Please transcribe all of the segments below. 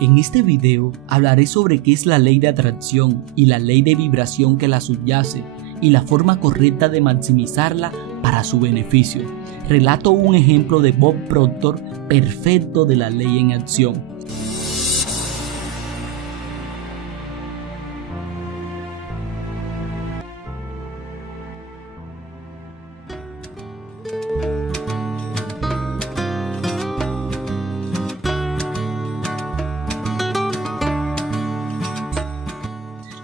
En este video hablaré sobre qué es la ley de atracción y la ley de vibración que la subyace y la forma correcta de maximizarla para su beneficio. Relato un ejemplo de Bob Proctor perfecto de la ley en acción.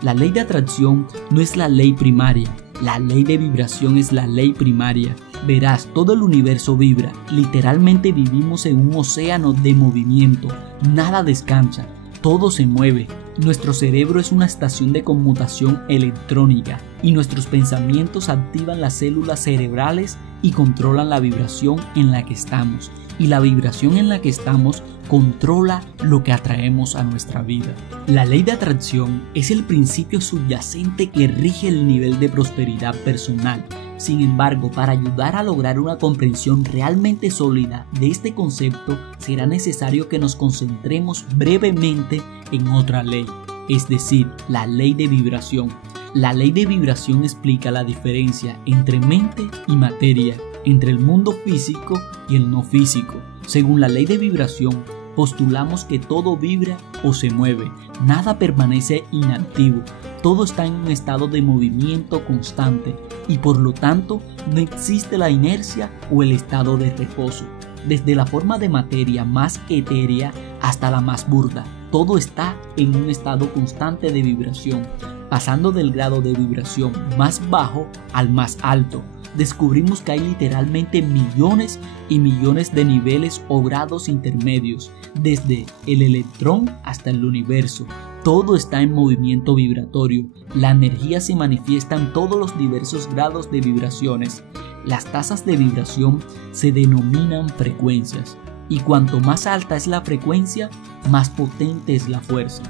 La ley de atracción no es la ley primaria, la ley de vibración es la ley primaria. Verás, todo el universo vibra, literalmente vivimos en un océano de movimiento, nada descansa, todo se mueve. Nuestro cerebro es una estación de conmutación electrónica y nuestros pensamientos activan las células cerebrales y controlan la vibración en la que estamos. Y la vibración en la que estamos controla lo que atraemos a nuestra vida. La ley de atracción es el principio subyacente que rige el nivel de prosperidad personal. Sin embargo, para ayudar a lograr una comprensión realmente sólida de este concepto, será necesario que nos concentremos brevemente en otra ley, es decir, la ley de vibración. La ley de vibración explica la diferencia entre mente y materia, entre el mundo físico y el no físico. Según la ley de vibración, postulamos que todo vibra o se mueve, nada permanece inactivo, todo está en un estado de movimiento constante y por lo tanto no existe la inercia o el estado de reposo. Desde la forma de materia más etérea hasta la más burda, todo está en un estado constante de vibración, pasando del grado de vibración más bajo al más alto. Descubrimos que hay literalmente millones y millones de niveles o grados intermedios, desde el electrón hasta el universo. Todo está en movimiento vibratorio. La energía se manifiesta en todos los diversos grados de vibraciones. Las tasas de vibración se denominan frecuencias, y cuanto más alta es la frecuencia, más potente es la fuerza.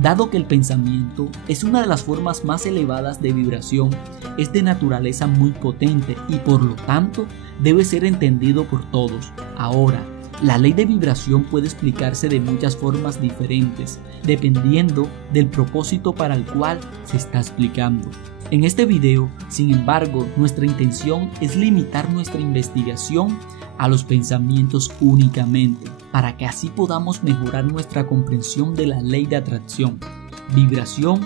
Dado que el pensamiento es una de las formas más elevadas de vibración, es de naturaleza muy potente y por lo tanto debe ser entendido por todos. Ahora, la ley de vibración puede explicarse de muchas formas diferentes, dependiendo del propósito para el cual se está explicando. En este video, sin embargo, nuestra intención es limitar nuestra investigación a los pensamientos únicamente, para que así podamos mejorar nuestra comprensión de la ley de atracción. Vibración,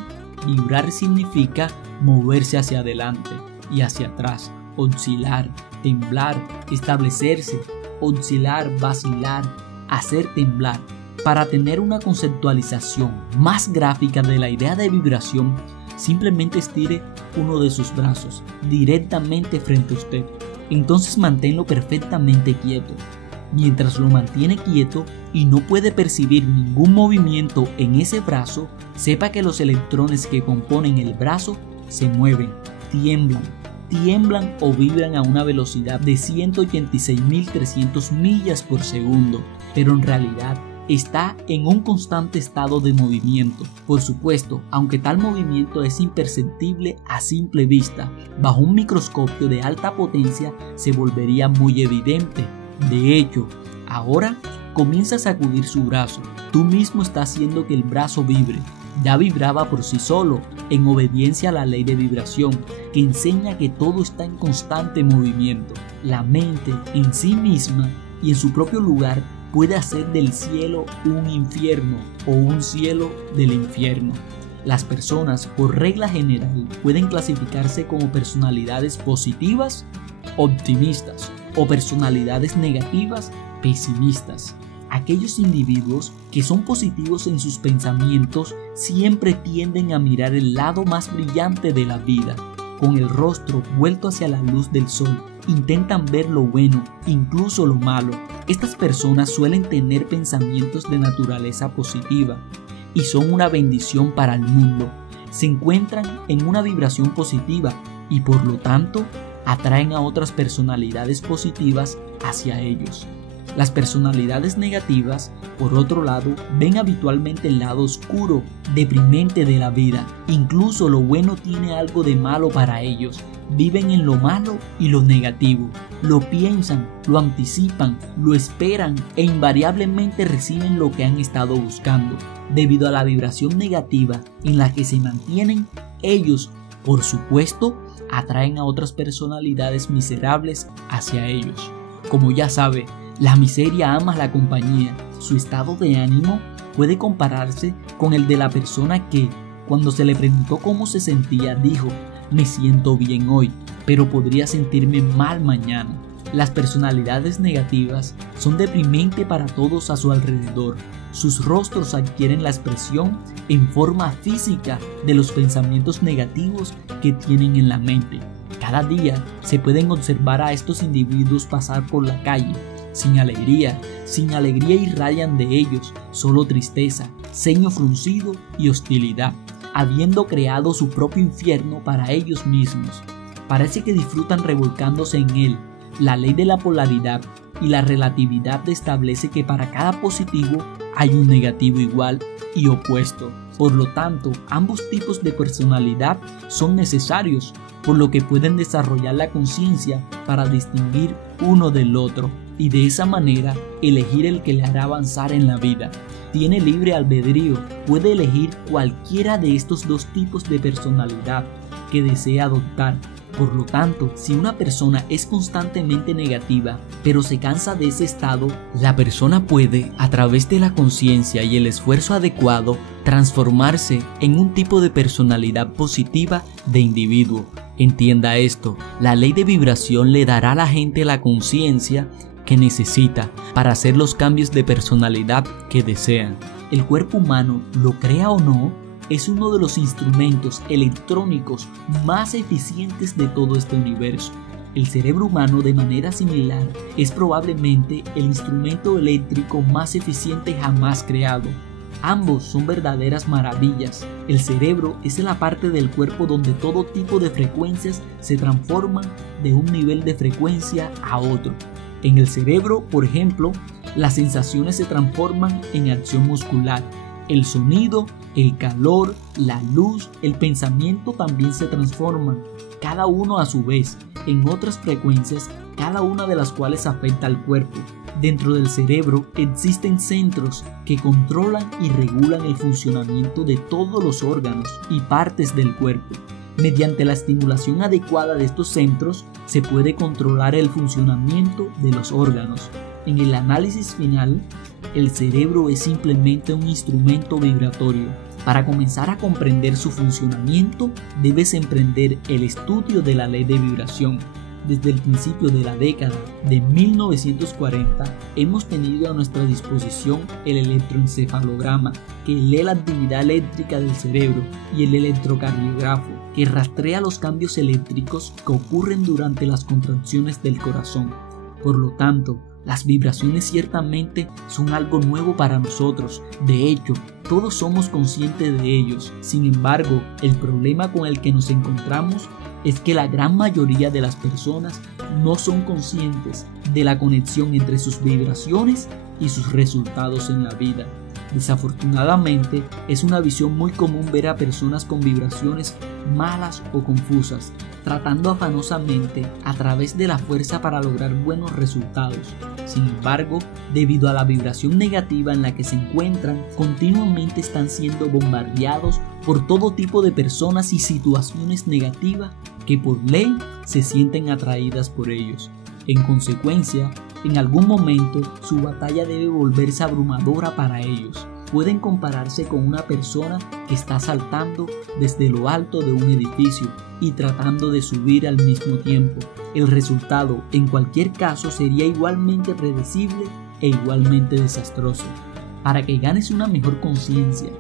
vibrar significa moverse hacia adelante y hacia atrás, oscilar, temblar, establecerse, oscilar, vacilar, hacer temblar. Para tener una conceptualización más gráfica de la idea de vibración, simplemente estire uno de sus brazos directamente frente a usted. Entonces manténlo perfectamente quieto. Mientras lo mantiene quieto y no puede percibir ningún movimiento en ese brazo, sepa que los electrones que componen el brazo se mueven, tiemblan o vibran a una velocidad de 186.300 millas por segundo, pero en realidad está en un constante estado de movimiento. Por supuesto, aunque tal movimiento es imperceptible a simple vista, bajo un microscopio de alta potencia se volvería muy evidente. De hecho, ahora comienza a sacudir su brazo. Tú mismo estás haciendo que el brazo vibre. Ya vibraba por sí solo, en obediencia a la ley de vibración, que enseña que todo está en constante movimiento. La mente en sí misma y en su propio lugar puede hacer del cielo un infierno o un cielo del infierno. Las personas, por regla general, pueden clasificarse como personalidades positivas, optimistas, o personalidades negativas, pesimistas. Aquellos individuos que son positivos en sus pensamientos siempre tienden a mirar el lado más brillante de la vida. Con el rostro vuelto hacia la luz del sol, intentan ver lo bueno, incluso lo malo. Estas personas suelen tener pensamientos de naturaleza positiva y son una bendición para el mundo. Se encuentran en una vibración positiva y por lo tanto atraen a otras personalidades positivas hacia ellos. Las personalidades negativas, por otro lado, ven habitualmente el lado oscuro, deprimente de la vida. Incluso lo bueno tiene algo de malo para ellos. Viven en lo malo y lo negativo. Lo piensan, lo anticipan, lo esperan e invariablemente reciben lo que han estado buscando. Debido a la vibración negativa en la que se mantienen, ellos, por supuesto, atraen a otras personalidades miserables hacia ellos. Como ya sabe, la miseria ama la compañía. Su estado de ánimo puede compararse con el de la persona que, cuando se le preguntó cómo se sentía, dijo: me siento bien hoy, pero podría sentirme mal mañana. Las personalidades negativas son deprimentes para todos a su alrededor. Sus rostros adquieren la expresión en forma física de los pensamientos negativos que tienen en la mente. Cada día se pueden observar a estos individuos pasar por la calle. Sin alegría irradian de ellos solo tristeza, ceño fruncido y hostilidad, habiendo creado su propio infierno para ellos mismos. Parece que disfrutan revolcándose en él. La ley de la polaridad y la relatividad establece que para cada positivo hay un negativo igual y opuesto. Por lo tanto, ambos tipos de personalidad son necesarios, por lo que pueden desarrollar la conciencia para distinguir uno del otro y de esa manera elegir el que le hará avanzar en la vida. Tiene libre albedrío, puede elegir cualquiera de estos dos tipos de personalidad que desea adoptar. Por lo tanto, si una persona es constantemente negativa, pero se cansa de ese estado, la persona puede, a través de la conciencia y el esfuerzo adecuado, transformarse en un tipo de personalidad positiva de individuo. Entienda esto, la ley de vibración le dará a la gente la conciencia que necesita para hacer los cambios de personalidad que desean. El cuerpo humano, lo crea o no, es uno de los instrumentos electrónicos más eficientes de todo este universo. El cerebro humano, de manera similar, es probablemente el instrumento eléctrico más eficiente jamás creado. Ambos son verdaderas maravillas. El cerebro es la parte del cuerpo donde todo tipo de frecuencias se transforman de un nivel de frecuencia a otro. En el cerebro, por ejemplo, las sensaciones se transforman en acción muscular. El sonido, el calor, la luz, el pensamiento también se transforman, cada uno a su vez, en otras frecuencias, cada una de las cuales afecta al cuerpo. Dentro del cerebro existen centros que controlan y regulan el funcionamiento de todos los órganos y partes del cuerpo. Mediante la estimulación adecuada de estos centros, se puede controlar el funcionamiento de los órganos. En el análisis final, el cerebro es simplemente un instrumento vibratorio. Para comenzar a comprender su funcionamiento, debes emprender el estudio de la ley de vibración. Desde el principio de la década de 1940, hemos tenido a nuestra disposición el electroencefalograma, que lee la actividad eléctrica del cerebro, y el electrocardiógrafo, que rastrea los cambios eléctricos que ocurren durante las contracciones del corazón. Por lo tanto, las vibraciones ciertamente son algo nuevo para nosotros. De hecho, todos somos conscientes de ellos. Sin embargo, el problema con el que nos encontramos es que la gran mayoría de las personas no son conscientes de la conexión entre sus vibraciones y sus resultados en la vida. Desafortunadamente, es una visión muy común ver a personas con vibraciones malas o confusas, tratando afanosamente a través de la fuerza para lograr buenos resultados. Sin embargo, debido a la vibración negativa en la que se encuentran, continuamente están siendo bombardeados por todo tipo de personas y situaciones negativas que por ley se sienten atraídas por ellos. En consecuencia, en algún momento su batalla debe volverse abrumadora para ellos. Pueden compararse con una persona que está saltando desde lo alto de un edificio y tratando de subir al mismo tiempo. El resultado, en cualquier caso, sería igualmente predecible e igualmente desastroso. Para que ganes una mejor conciencia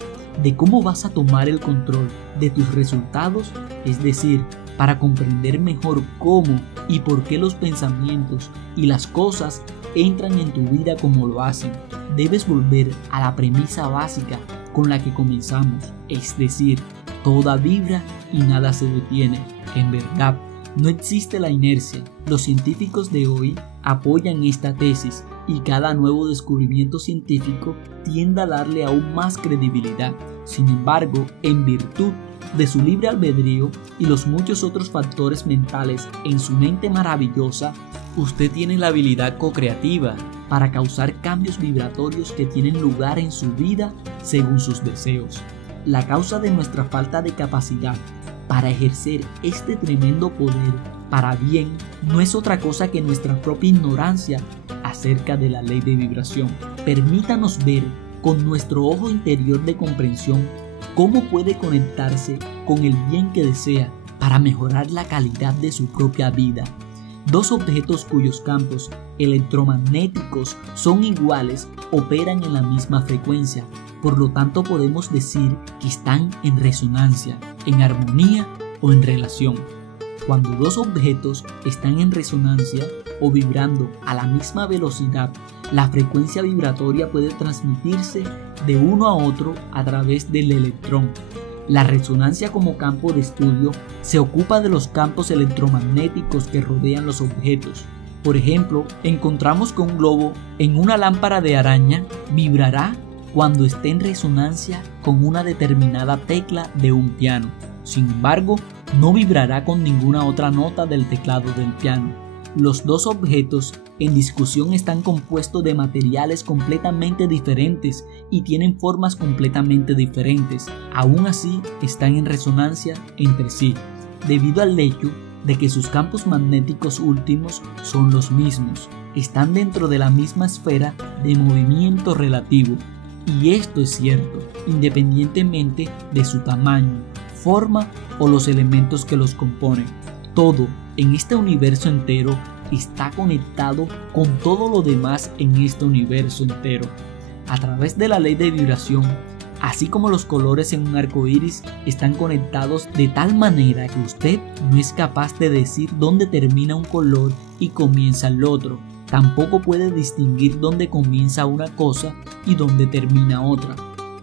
de cómo vas a tomar el control de tus resultados, es decir, para comprender mejor cómo y por qué los pensamientos y las cosas entran en tu vida como lo hacen, debes volver a la premisa básica con la que comenzamos, es decir, toda vibra y nada se detiene. En verdad, no existe la inercia. Los científicos de hoy apoyan esta tesis, y cada nuevo descubrimiento científico tiende a darle aún más credibilidad. Sin embargo, en virtud de su libre albedrío y los muchos otros factores mentales en su mente maravillosa, usted tiene la habilidad co-creativa para causar cambios vibratorios que tienen lugar en su vida según sus deseos. La causa de nuestra falta de capacidad para ejercer este tremendo poder para bien no es otra cosa que nuestra propia ignorancia acerca de la ley de vibración. Permítanos ver con nuestro ojo interior de comprensión cómo puede conectarse con el bien que desea para mejorar la calidad de su propia vida. Dos objetos cuyos campos electromagnéticos son iguales operan en la misma frecuencia, por lo tanto podemos decir que están en resonancia, en armonía o en relación. Cuando dos objetos están en resonancia o vibrando a la misma velocidad, la frecuencia vibratoria puede transmitirse de uno a otro a través del electrón. La resonancia como campo de estudio se ocupa de los campos electromagnéticos que rodean los objetos. Por ejemplo, encontramos que un globo en una lámpara de araña vibrará cuando esté en resonancia con una determinada tecla de un piano. Sin embargo, no vibrará con ninguna otra nota del teclado del piano. Los dos objetos en discusión están compuestos de materiales completamente diferentes y tienen formas completamente diferentes. Aún así, están en resonancia entre sí, debido al hecho de que sus campos magnéticos últimos son los mismos. Están dentro de la misma esfera de movimiento relativo. Y esto es cierto, independientemente de su tamaño, forma o los elementos que los componen. Todo en este universo entero está conectado con todo lo demás en este universo entero. A través de la ley de vibración, así como los colores en un arco iris están conectados de tal manera que usted no es capaz de decir dónde termina un color y comienza el otro. Tampoco puede distinguir dónde comienza una cosa y dónde termina otra.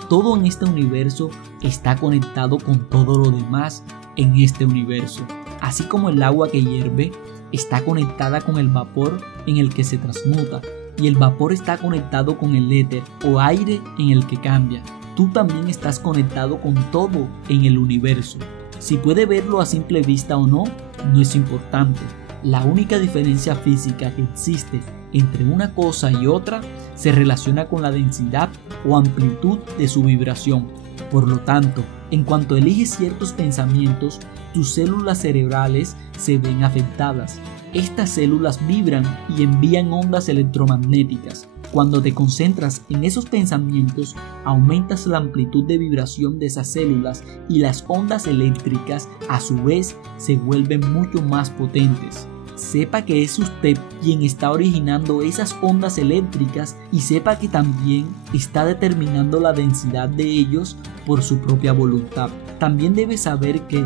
Todo en este universo está conectado con todo lo demás en este universo. Así como el agua que hierve está conectada con el vapor en el que se transmuta, y el vapor está conectado con el éter o aire en el que cambia. Tú también estás conectado con todo en el universo. Si puede verlo a simple vista o no, no es importante. La única diferencia física que existe entre una cosa y otra se relaciona con la densidad o amplitud de su vibración. Por lo tanto, en cuanto eliges ciertos pensamientos, tus células cerebrales se ven afectadas. Estas células vibran y envían ondas electromagnéticas. Cuando te concentras en esos pensamientos, aumentas la amplitud de vibración de esas células y las ondas eléctricas a su vez se vuelven mucho más potentes. Sepa que es usted quien está originando esas ondas eléctricas y sepa que también está determinando la densidad de ellos por su propia voluntad. También debe saber que,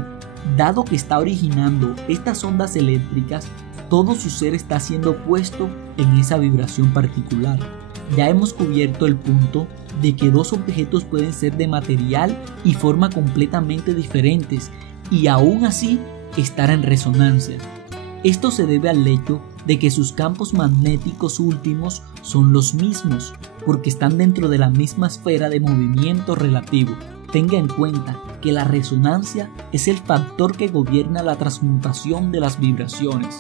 dado que está originando estas ondas eléctricas, todo su ser está siendo puesto en esa vibración particular. Ya hemos cubierto el punto de que dos objetos pueden ser de material y forma completamente diferentes y aún así estar en resonancia. Esto se debe al hecho de que sus campos magnéticos últimos son los mismos, porque están dentro de la misma esfera de movimiento relativo. Tenga en cuenta que la resonancia es el factor que gobierna la transmutación de las vibraciones.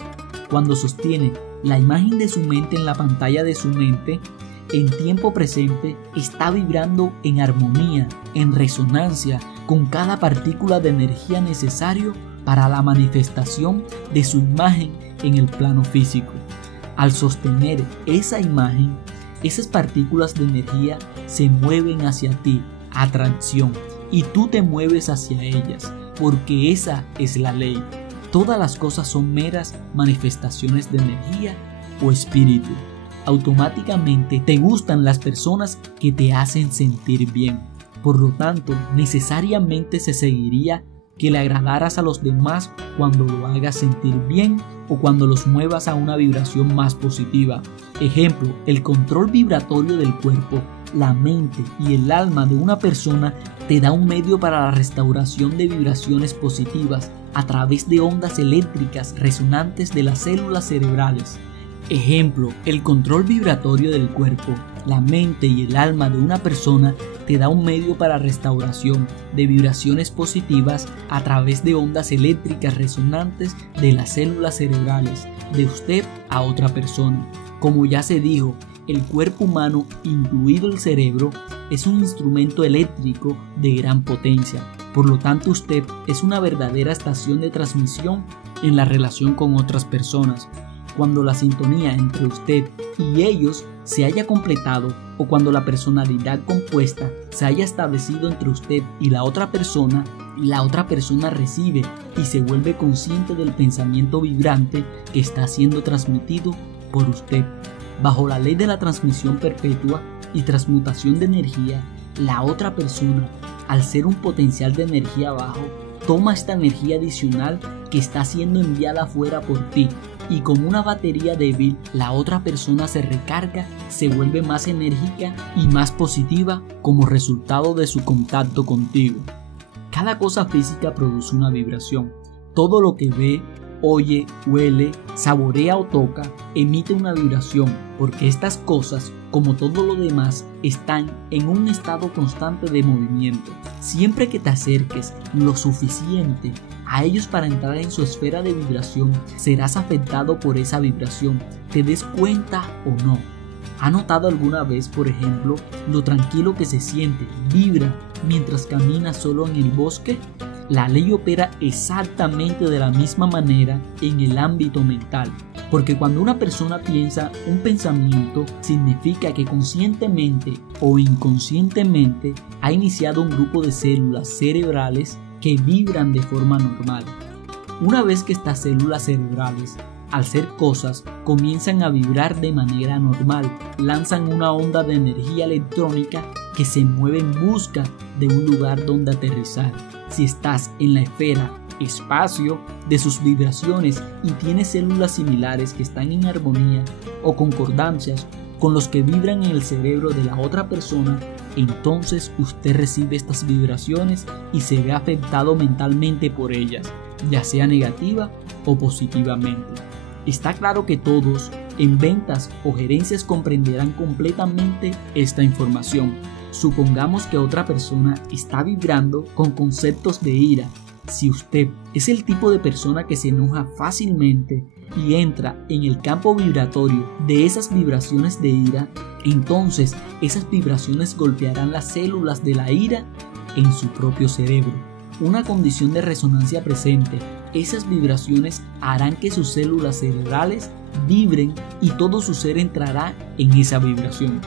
Cuando sostiene la imagen de su mente en la pantalla de su mente, en tiempo presente está vibrando en armonía, en resonancia con cada partícula de energía necesario para la manifestación de su imagen en el plano físico. Al sostener esa imagen, esas partículas de energía se mueven hacia ti, atracción, y tú te mueves hacia ellas, porque esa es la ley. Todas las cosas son meras manifestaciones de energía o espíritu. Automáticamente te gustan las personas que te hacen sentir bien. Por lo tanto, necesariamente se seguiría que le agradaras a los demás cuando lo hagas sentir bien o cuando los muevas a una vibración más positiva. Ejemplo, el control vibratorio del cuerpo, la mente y el alma de una persona te da un medio para la restauración de vibraciones positivas a través de ondas eléctricas resonantes de las células cerebrales. Ejemplo, el control vibratorio del cuerpo, la mente y el alma de una persona te da un medio para restauración de vibraciones positivas a través de ondas eléctricas resonantes de las células cerebrales de usted a otra persona. Como ya se dijo, el cuerpo humano, incluido el cerebro, es un instrumento eléctrico de gran potencia. Por lo tanto, usted es una verdadera estación de transmisión en la relación con otras personas. Cuando la sintonía entre usted y ellos se haya completado o cuando la personalidad compuesta se haya establecido entre usted y la otra persona recibe y se vuelve consciente del pensamiento vibrante que está siendo transmitido por usted. Bajo la ley de la transmisión perpetua y transmutación de energía, la otra persona, al ser un potencial de energía bajo, toma esta energía adicional que está siendo enviada afuera por ti y como una batería débil, la otra persona se recarga, se vuelve más enérgica y más positiva como resultado de su contacto contigo. Cada cosa física produce una vibración. Todo lo que ve, oye, huele, saborea o toca emite una vibración, porque estas cosas, como todo lo demás, están en un estado constante de movimiento. Siempre que te acerques lo suficiente a ellos para entrar en su esfera de vibración, serás afectado por esa vibración, te des cuenta o no. ¿Ha notado alguna vez, por ejemplo, lo tranquilo que se siente, vibra mientras camina solo en el bosque? La ley opera exactamente de la misma manera en el ámbito mental, porque cuando una persona piensa un pensamiento, significa que conscientemente o inconscientemente ha iniciado un grupo de células cerebrales que vibran de forma normal. Una vez que estas células cerebrales, al ser cosas, comienzan a vibrar de manera normal, lanzan una onda de energía electrónica que se mueve en busca de un lugar donde aterrizar. Si estás en la esfera espacio de sus vibraciones y tienes células similares que están en armonía o concordancias con los que vibran en el cerebro de la otra persona, entonces usted recibe estas vibraciones y se ve afectado mentalmente por ellas, ya sea negativa o positivamente. Está claro que todos en ventas o gerencias comprenderán completamente esta información. Supongamos que otra persona está vibrando con conceptos de ira. Si usted es el tipo de persona que se enoja fácilmente y entra en el campo vibratorio de esas vibraciones de ira, entonces esas vibraciones golpearán las células de la ira en su propio cerebro. Una condición de resonancia presente, esas vibraciones harán que sus células cerebrales vibren y todo su ser entrará en esa vibración.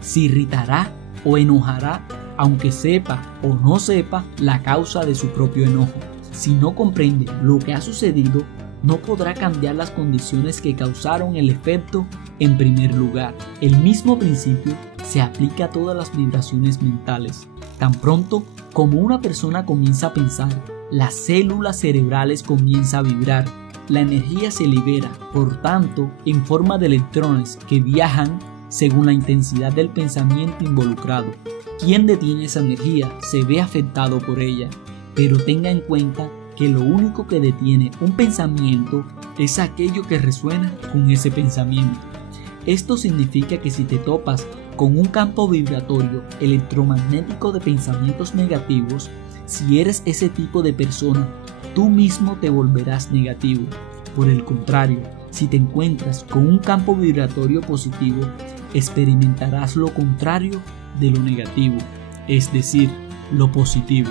Se irritará o enojará, aunque sepa o no sepa la causa de su propio enojo. Si no comprende lo que ha sucedido, no podrá cambiar las condiciones que causaron el efecto en primer lugar. El mismo principio se aplica a todas las vibraciones mentales. Tan pronto como una persona comienza a pensar, las células cerebrales comienzan a vibrar. La energía se libera, por tanto, en forma de electrones que viajan según la intensidad del pensamiento involucrado. Quien detiene esa energía se ve afectado por ella, pero tenga en cuenta que lo único que detiene un pensamiento es aquello que resuena con ese pensamiento. Esto significa que si te topas con un campo vibratorio electromagnético de pensamientos negativos, si eres ese tipo de persona, tú mismo te volverás negativo. Por el contrario, si te encuentras con un campo vibratorio positivo, experimentarás lo contrario de lo negativo, es decir, lo positivo.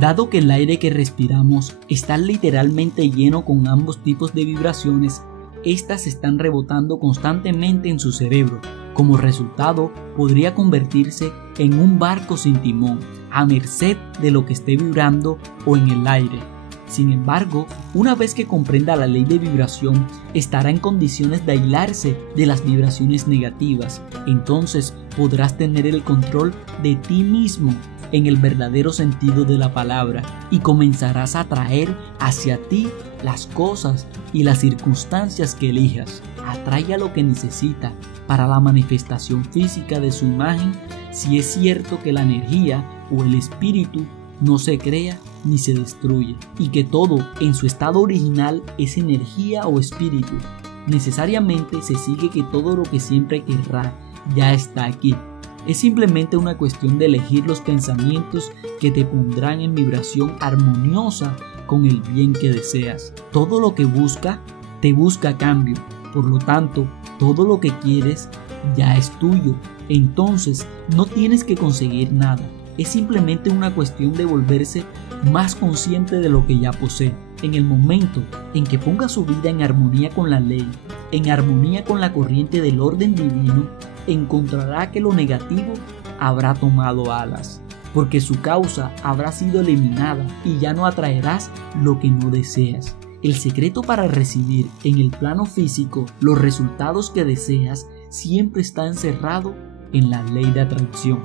Dado que el aire que respiramos está literalmente lleno con ambos tipos de vibraciones, estas están rebotando constantemente en su cerebro. Como resultado, podría convertirse en un barco sin timón, a merced de lo que esté vibrando o en el aire. Sin embargo, una vez que comprenda la ley de vibración, estará en condiciones de aislarse de las vibraciones negativas. Entonces podrás tener el control de ti mismo en el verdadero sentido de la palabra y comenzarás a atraer hacia ti las cosas y las circunstancias que elijas. Atraiga lo que necesita para la manifestación física de su imagen, si es cierto que la energía o el espíritu no se crea ni se destruye, y que todo en su estado original es energía o espíritu. necesariamente se sigue que todo lo que siempre querrá ya está aquí. Es simplemente una cuestión de elegir los pensamientos que te pondrán en vibración armoniosa con el bien que deseas. Todo lo que busca, te busca a cambio. Por lo tanto, todo lo que quieres ya es tuyo. Entonces, no tienes que conseguir nada. Es simplemente una cuestión de volverse más consciente de lo que ya posee. En el momento en que ponga su vida en armonía con la ley, en armonía con la corriente del orden divino, encontrará que lo negativo habrá tomado alas, porque su causa habrá sido eliminada y ya no atraerás lo que no deseas. El secreto para recibir en el plano físico los resultados que deseas siempre está encerrado en la ley de atracción.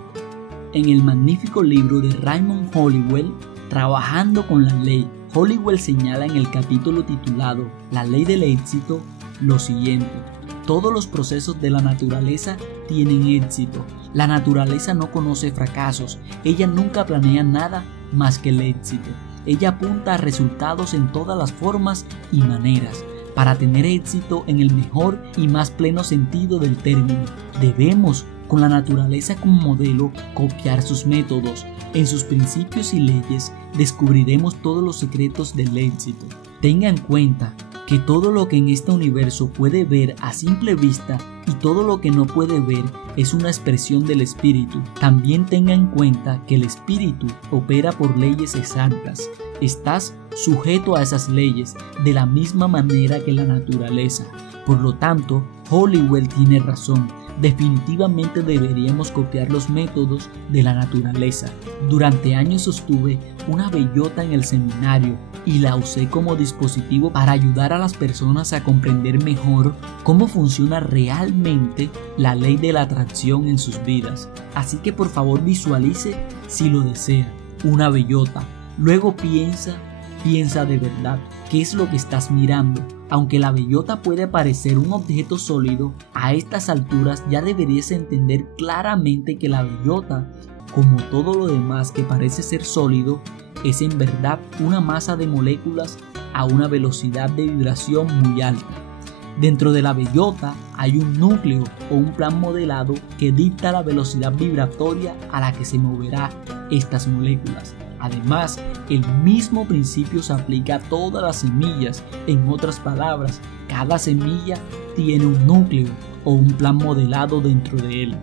En el magnífico libro de Raymond Holliwell, Trabajando con la Ley, Holliwell señala en el capítulo titulado La Ley del Éxito lo siguiente: todos los procesos de la naturaleza tienen éxito. La naturaleza no conoce fracasos, ella nunca planea nada más que el éxito. Ella apunta a resultados en todas las formas y maneras. Para tener éxito en el mejor y más pleno sentido del término, debemos, con la naturaleza como modelo, copiar sus métodos. En sus principios y leyes descubriremos todos los secretos del éxito. Tenga en cuenta que todo lo que en este universo puede ver a simple vista y todo lo que no puede ver es una expresión del espíritu. También tenga en cuenta que el espíritu opera por leyes exactas. Estás sujeto a esas leyes de la misma manera que la naturaleza. Por lo tanto, Holliwell tiene razón. Definitivamente deberíamos copiar los métodos de la naturaleza. Durante años sostuve una bellota en el seminario y la usé como dispositivo para ayudar a las personas a comprender mejor cómo funciona realmente la ley de la atracción en sus vidas. Así que por favor visualice, si lo desea, una bellota. Luego piensa de verdad qué es lo que estás mirando. Aunque la bellota puede parecer un objeto sólido, a estas alturas ya deberías entender claramente que la bellota, como todo lo demás que parece ser sólido, es en verdad una masa de moléculas a una velocidad de vibración muy alta. Dentro de la bellota hay un núcleo o un plan modelado que dicta la velocidad vibratoria a la que se moverán estas moléculas. Además, el mismo principio se aplica a todas las semillas. En otras palabras, cada semilla tiene un núcleo o un plan modelado dentro de él.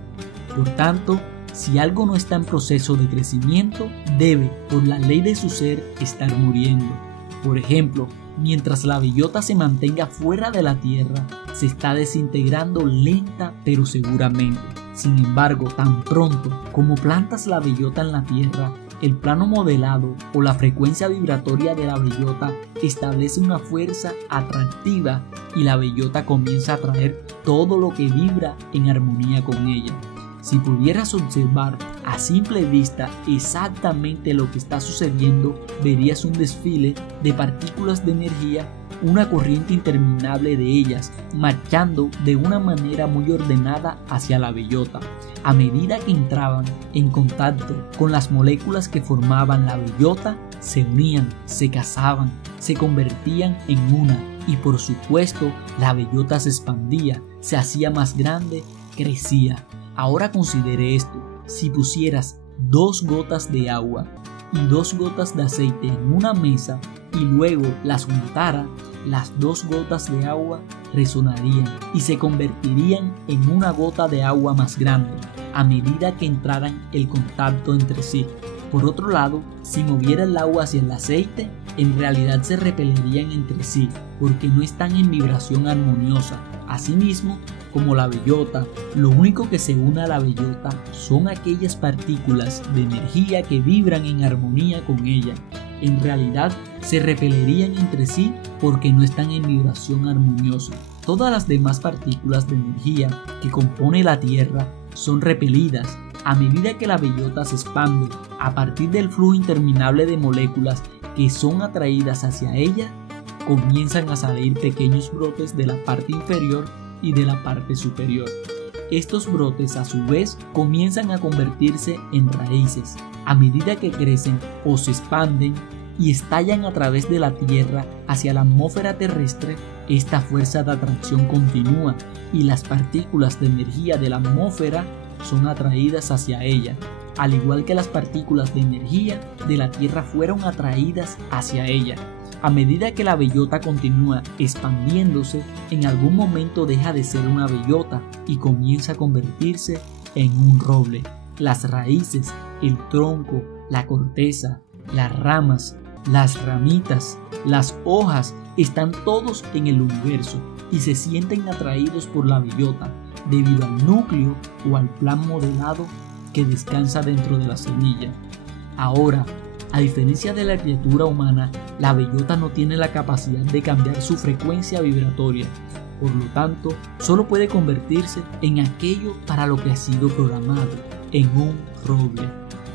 Por tanto, si algo no está en proceso de crecimiento, debe, por la ley de su ser, estar muriendo. Por ejemplo, mientras la bellota se mantenga fuera de la tierra, se está desintegrando lenta pero seguramente. Sin embargo, tan pronto como plantas la bellota en la tierra, el plano modelado o la frecuencia vibratoria de la bellota establece una fuerza atractiva y la bellota comienza a atraer todo lo que vibra en armonía con ella. Si pudieras observar a simple vista exactamente lo que está sucediendo, verías un desfile de partículas de energía, una corriente interminable de ellas, marchando de una manera muy ordenada hacia la bellota. A medida que entraban en contacto con las moléculas que formaban la bellota, se unían, se casaban, se convertían en una y por supuesto la bellota se expandía, se hacía más grande, crecía. Ahora considere esto: si pusieras 2 gotas de agua y 2 gotas de aceite en una mesa y luego las juntara, las 2 gotas de agua resonarían y se convertirían en una gota de agua más grande a medida que entraran en contacto entre sí. Por otro lado, si moviera el agua hacia el aceite, en realidad se repelerían entre sí porque no están en vibración armoniosa. Asimismo, como la bellota, lo único que se une a la bellota son aquellas partículas de energía que vibran en armonía con ella. En realidad, se repelerían entre sí porque no están en vibración armoniosa. Todas las demás partículas de energía que compone la Tierra son repelidas a medida que la bellota se expande. A partir del flujo interminable de moléculas que son atraídas hacia ella, comienzan a salir pequeños brotes de la parte inferior y de la parte superior. Estos brotes a su vez comienzan a convertirse en raíces. A medida que crecen o se expanden y estallan a través de la Tierra hacia la atmósfera terrestre, Esta fuerza de atracción continúa y las partículas de energía de la atmósfera son atraídas hacia ella, al igual que las partículas de energía de la Tierra fueron atraídas hacia ella. A medida que la bellota continúa expandiéndose, en algún momento deja de ser una bellota y comienza a convertirse en un roble. Las raíces, el tronco, la corteza, las ramas, las ramitas, las hojas están todos en el universo y se sienten atraídos por la bellota debido al núcleo o al plan modelado que descansa dentro de la semilla. Ahora, a diferencia de la criatura humana, la bellota no tiene la capacidad de cambiar su frecuencia vibratoria. Por lo tanto, solo puede convertirse en aquello para lo que ha sido programado, en un roble.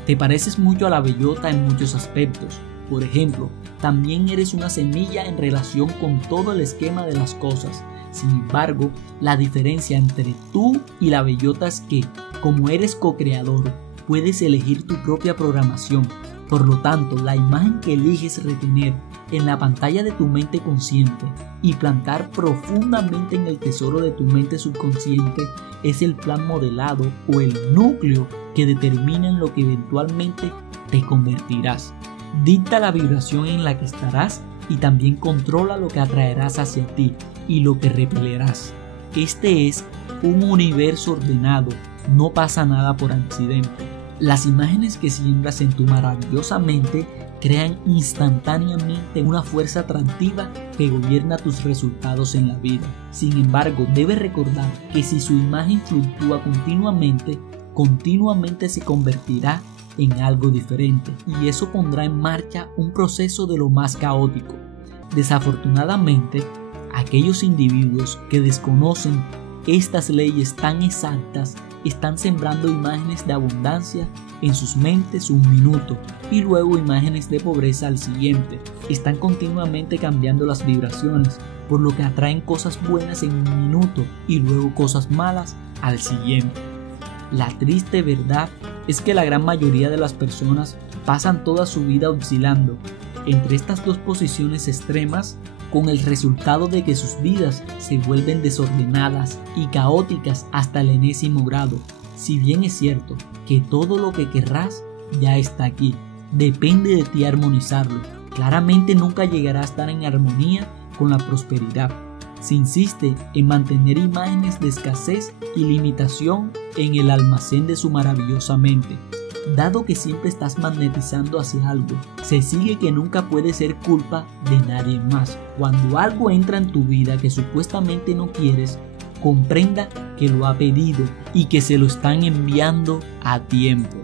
Te pareces mucho a la bellota en muchos aspectos. Por ejemplo, también eres una semilla en relación con todo el esquema de las cosas. Sin embargo, la diferencia entre tú y la bellota es que, como eres co-creador, puedes elegir tu propia programación. Por lo tanto, la imagen que eliges retener en la pantalla de tu mente consciente y plantar profundamente en el tesoro de tu mente subconsciente es el plan modelado o el núcleo que determina en lo que eventualmente te convertirás. Dicta la vibración en la que estarás y también controla lo que atraerás hacia ti y lo que repelerás. Este es un universo ordenado, no pasa nada por accidente. Las imágenes que siembras en tu maravillosa mente crean instantáneamente una fuerza atractiva que gobierna tus resultados en la vida. Sin embargo, debes recordar que si su imagen fluctúa continuamente se convertirá en algo diferente y eso pondrá en marcha un proceso de lo más caótico. Desafortunadamente, aquellos individuos que desconocen estas leyes tan exactas están sembrando imágenes de abundancia en sus mentes un minuto y luego imágenes de pobreza al siguiente. Están continuamente cambiando las vibraciones, por lo que atraen cosas buenas en un minuto y luego cosas malas al siguiente. La triste verdad es que la gran mayoría de las personas pasan toda su vida oscilando entre estas dos posiciones extremas, con el resultado de que sus vidas se vuelven desordenadas y caóticas hasta el enésimo grado. Si bien es cierto que todo lo que querrás ya está aquí, depende de ti armonizarlo. Claramente nunca llegará a estar en armonía con la prosperidad. Se insiste en mantener imágenes de escasez y limitación en el almacén de su maravillosa mente. Dado que siempre estás magnetizando hacia algo, se sigue que nunca puede ser culpa de nadie más. Cuando algo entra en tu vida que supuestamente no quieres, comprenda que lo ha pedido y que se lo están enviando a tiempo.